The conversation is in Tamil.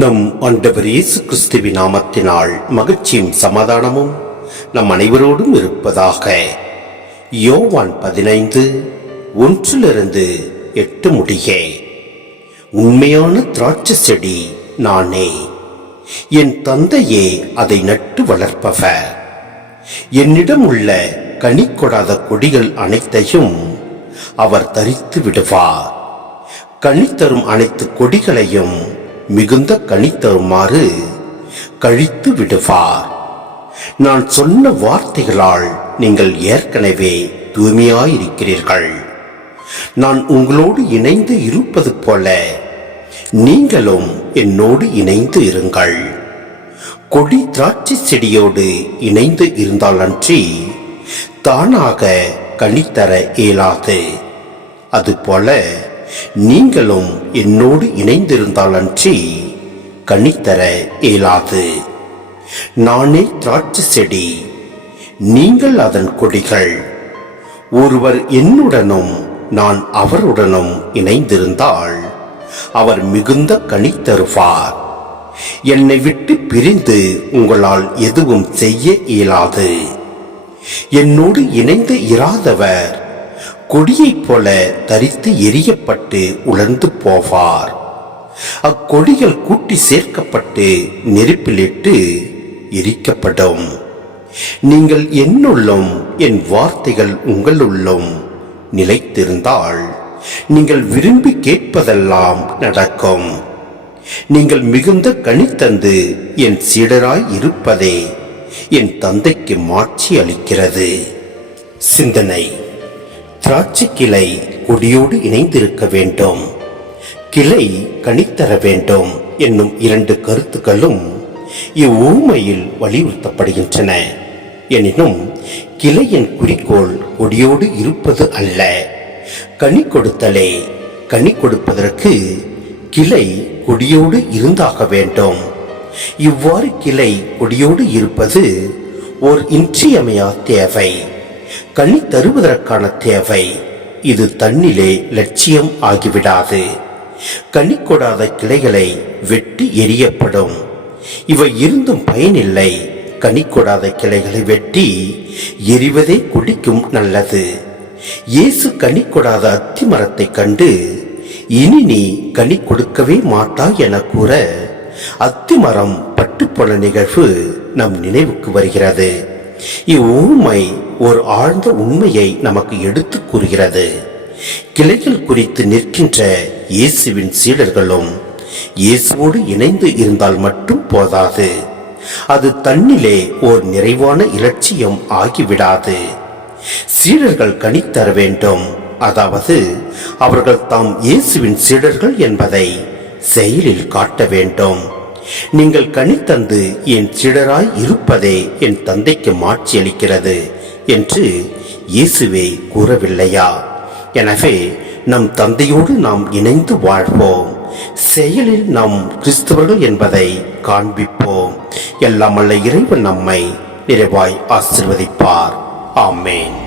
நம் ஆண்டவர் இயேசு கிறிஸ்துவின் நாமத்தினால் மகிழ்ச்சியும் சமாதானமும் நம் அனைவரோடும் இருப்பதாக. யோவான் பதினைந்து ஒன்றிலிருந்து எட்டு முடியே. உண்மையான திராட்சை செடி நானே. என் தந்தையே அதை நட்டு வளர்ப்பவ என்னிடம் உள்ள கனி கொடாத கொடிகள் அனைத்தையும் அவர் தரித்து விடுவார். கனி தரும் அனைத்து கொடிகளையும் மிகுந்த கனி தருமாறு கழித்து விடுவார். நான் சொன்ன வார்த்தைகளால் நீங்கள் ஏற்கனவே தூய்மையாயிருக்கிறீர்கள். நான் உங்களோடு இணைந்து இருப்பது போல நீங்களும் என்னோடு இணைந்து இருங்கள். கொடி திராட்சை செடியோடு இணைந்து இருந்தாலன்றி தானாக கனித்தர இயலாது. அதுபோல நீங்களும் என்னோடு இணைந்திருந்தால் அன்றி கனித்தர இயலாது. நானே திராட்சை செடி நீங்கள் அதன் கொடிகள். ஒருவர் என்னுடனும் நான் அவருடனும் இணைந்திருந்தால் அவர் மிகுந்த கனி தருவார். என்னை விட்டு பிரிந்து உங்களால் எதுவும் செய்ய இயலாது. என்னோடு இணைந்து இராதவர் கொடியைப் போல தரித்து எரியப்பட்டு உலர்ந்து போவார். அக்கொடிகள் கூட்டி சேர்க்கப்பட்டு நெருப்பிலிட்டு எரிக்கப்படும். நீங்கள் என்னுள்ளும் என் வார்த்தைகள் உங்களுள்ளும் நிலைத்திருந்தால் நீங்கள் விரும்பி கேட்பதெல்லாம் நடக்கும். நீங்கள் மிகுந்த கனித்தந்து என் சீடராய் இருப்பதே என் தந்தைக்கு மாட்சி அளிக்கிறது. சிந்தனை. திராட்சை கிளை கொடியோடு இணைந்திருக்க வேண்டும். கிளை கனித்தர வேண்டும் என்னும் இரண்டு கருத்துக்களும் இவ்வூமையில் வலியுறுத்தப்படுகின்றன. எனினும் கிளையின் குறிக்கோள் கொடியோடு இருப்பது அல்ல. கனி கொடுத்தலே கனி கொடுப்பதற்கு கிளை கொடியோடு இருந்தாக வேண்டும். இவ்வாறு கிளை கொடியோடு இருப்பது ஓர் இன்றியமையா தேவை. கனி தருவதற்கான தேவை. இது தன்னிலே லட்சியம் ஆகிவிடாது. கனி கொடாத கிளைகளை வெட்டி எரியப்படும் இவை இருந்தும் பயனில்லை. கனி கொடாத கிளைகளை வெட்டி எரிவதே குடிக்கும் நல்லது. இயேசு கனி கொடாத அத்தி மரத்தை கண்டு இனி நீ கனி கொடுக்கவே மாட்டாய் என கூற அத்திமரம் பட்டுப்போன நிகழ்வு நம் நினைவுக்கு வருகிறது. இவ்வூமை ஒரு ஆழ்ந்த உண்மையை நமக்கு எடுத்துக் கூறுகிறது. கிளைகள் குறித்து நிற்கின்ற இயேசுவின் சீடர்களும் இயேசுவோடு இணைந்து இருந்தால் மட்டும் போதாது. அது தன்னிலே ஓர் நிறைவான இலட்சியம் ஆகிவிடாது. சீடர்கள் கணித்தர வேண்டும். அதாவது அவர்கள் தாம் இயேசுவின் சீடர்கள் என்பதை செயலில் காட்ட வேண்டும். நீங்கள் கணித்தந்து என் சீடராய் இருப்பதே என் தந்தைக்கு மாட்சி அளிக்கிறது. என்று இயேசுவே கூறவில்லையா? எனவே நம் தந்தையோடு நாம் இணைந்து வாழ்வோம். செயலில் நாம் கிறிஸ்தவர்கள் என்பதை காண்பிப்போம். எல்லாம் அல்ல இறைவன் நம்மை நிறைவாய் ஆசிர்வதிப்பார். ஆமேன்.